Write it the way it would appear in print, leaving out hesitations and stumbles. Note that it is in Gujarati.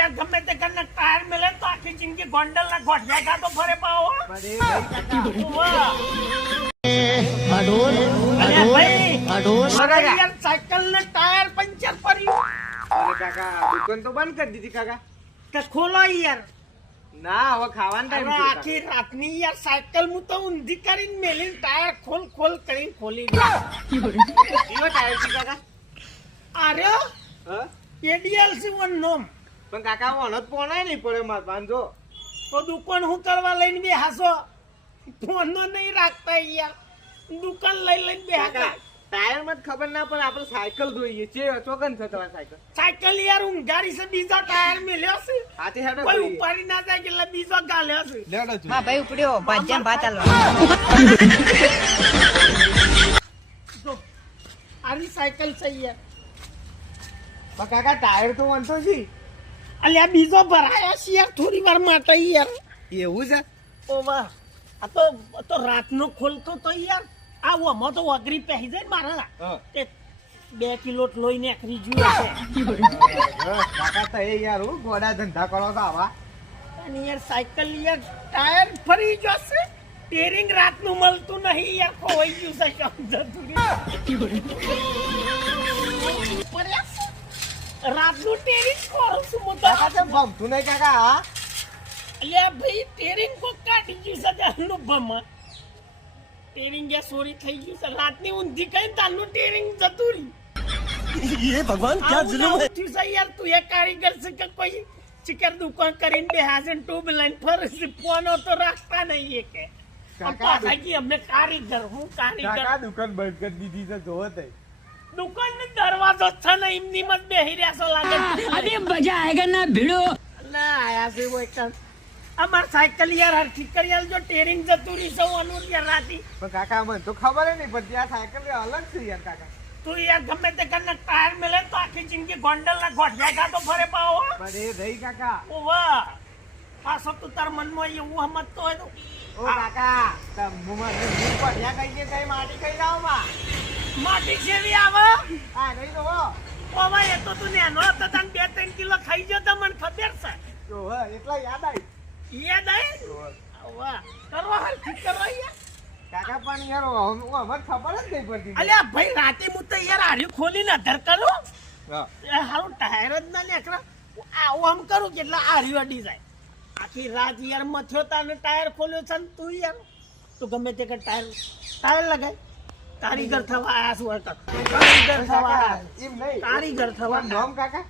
યાર ગમે તે કને ટાયર મેલે તો આખી જિંદગી ગોંડલ ના ગોઠિયા ખાતો ફરે પાવો અરે ભાઈ કાકા યાર સાયકલ ને ટાયર પંચર પડ્યું. અરે કાકા દુકાન તો બંધ કરી દીધી કાકા. કે ખોલો યાર. ના હવે ખાવાનો ટાઈમ હવે થયો આખી રાતની યાર સાયકલ હું તો ઊંધી કરીને મેલીને ટાયર ખોલ કરીને ખોલી ગયા. કેવો ટાયર છે કાકા? આર્યો હા એડીએલસી વન નોમ. પણ કાકા મને જ પોણાય નહીં પડે માર પાંચો. તો દુકાન હું કરવા લઈને બે હાસો ફોનો નહીં રાખતા યાર. દુકાન લઈને બે કાકા ટાયર માં ખબર ના પડે આપણે સાયકલ જોઈએ છે ચોકન છે તમારી સાયકલ. સાયકલ યાર ઊંઘાડી છે બીજો ટાયર મેલ્યો છે. હાથી હેડો કોઈ ઉપાડી ના જાય એટલે બીજો ગાલ્યો છે. લેડો છું માં ભાઈ ઉપડ્યો ભાજ્યા ભાત હાલવા. જો આરી સાયકલ છે યાર. પણ કાકા ટાયર તો વાંધો છે. અલ્યા બીજો ભરાયો છે યાર થોડી વાર માટે યાર. એવું છે? ઓ વાહ આ તો રાતનો ખોલતો તો યાર. આ ઓમાં તો અગરી પહેરી જાય ને મારા હા. તે 2 કિલો લોહી નીકળી ગયું છે. કાકા તો એ યાર હું ગોડા ધંધા કરો તો આવા. અને યાર સાયકલ યાર ટાયર ફરી જશે. ટેરિંગ રાતનું મળતું નહીં યાર ખોવાઈ ગયું છે કામ જતું રાતનું ટેરિંગ કરું છું હું તો. કાકા તો ભમતું નહીં કાકા. હા અલ્યા ભાઈ ટેરિંગ કો કાઢી ગયું છે જાનનું ભમ. ટેરિંગ યા ચોરી થઈ ગયું છે રાતની ઊંધી કઈ તાનું ટેરિંગ જતું રહ્યું. ये भगवान क्या जुल्म है। થયું છે યાર તું એ કારીગર છે કે કોઈ ચિકન દુકાન કરીને બેહાશે ને ટ્યુબ લાઈન ફરે છે પોનો તો રાખતા નહીં એ કે પાછા કી અમે કારીગર હું કારીગર. કાકા દુકાન બંધ કરી દીધી છે જોવો તે. દુકાન ને દરવાજો છે ને એમની મત બેહી રહ્યા છો લાગે. અરે મજા આયેગા ના ભીડો. ના આયા છે કોઈ કામ. અમાર સાયકલ યાર હરખી કરી આલજો ટેરિંગ જતું રહી છે ઓનું યાર રાતી. પણ કાકા મને તો ખબર નહીં પણ ત્યાં સાયકલ અલગ છે યાર કાકા. તું યાર ગમે તે કને ટાયર મેલે તો આખી જિંદગી ગોંડલ ના ગોઠિયા ખાતો ફરે પાવો. પણ એ રહી કાકા. ઓ વાહ પાછો તું તાર મનમાં એવું સમજતો હોય તો ઓ કાકા તંબુમાં હું પડ્યા કઈ કઈ માટી કઈ જાવ માં. માટી જેવી આવે. હા નહીં તો ઓવા એ તો તું નેનો હતો તને 2-3 કિલો ખાઈ ગયો તો મને ખબર છે. જો એટલા યાદ આવી. યાદ આવી વાહ કરો હરખી કરો યાર. કાકા પણ યાર અમને ખબર જ નહીં પડતી. અલ્યા ભાઈ રાતે હું તો યાર હાર્યું ખોલીને અધર કરું હા. એ હારું ટાયર જ ના નીકળે. આવું આમ કરું કે એટલે હાર્યું અડી જાય. આખી રાત યાર મથ્યો તાને ટાયર ખોલ્યો છે ને તું યાર તું ગમે તે કે ટાયર લગાય. કારીગર થવા આયા છું હરકત. કારીગર થવા આયા. એમ નહીં કારીગર થવા નામ કાકા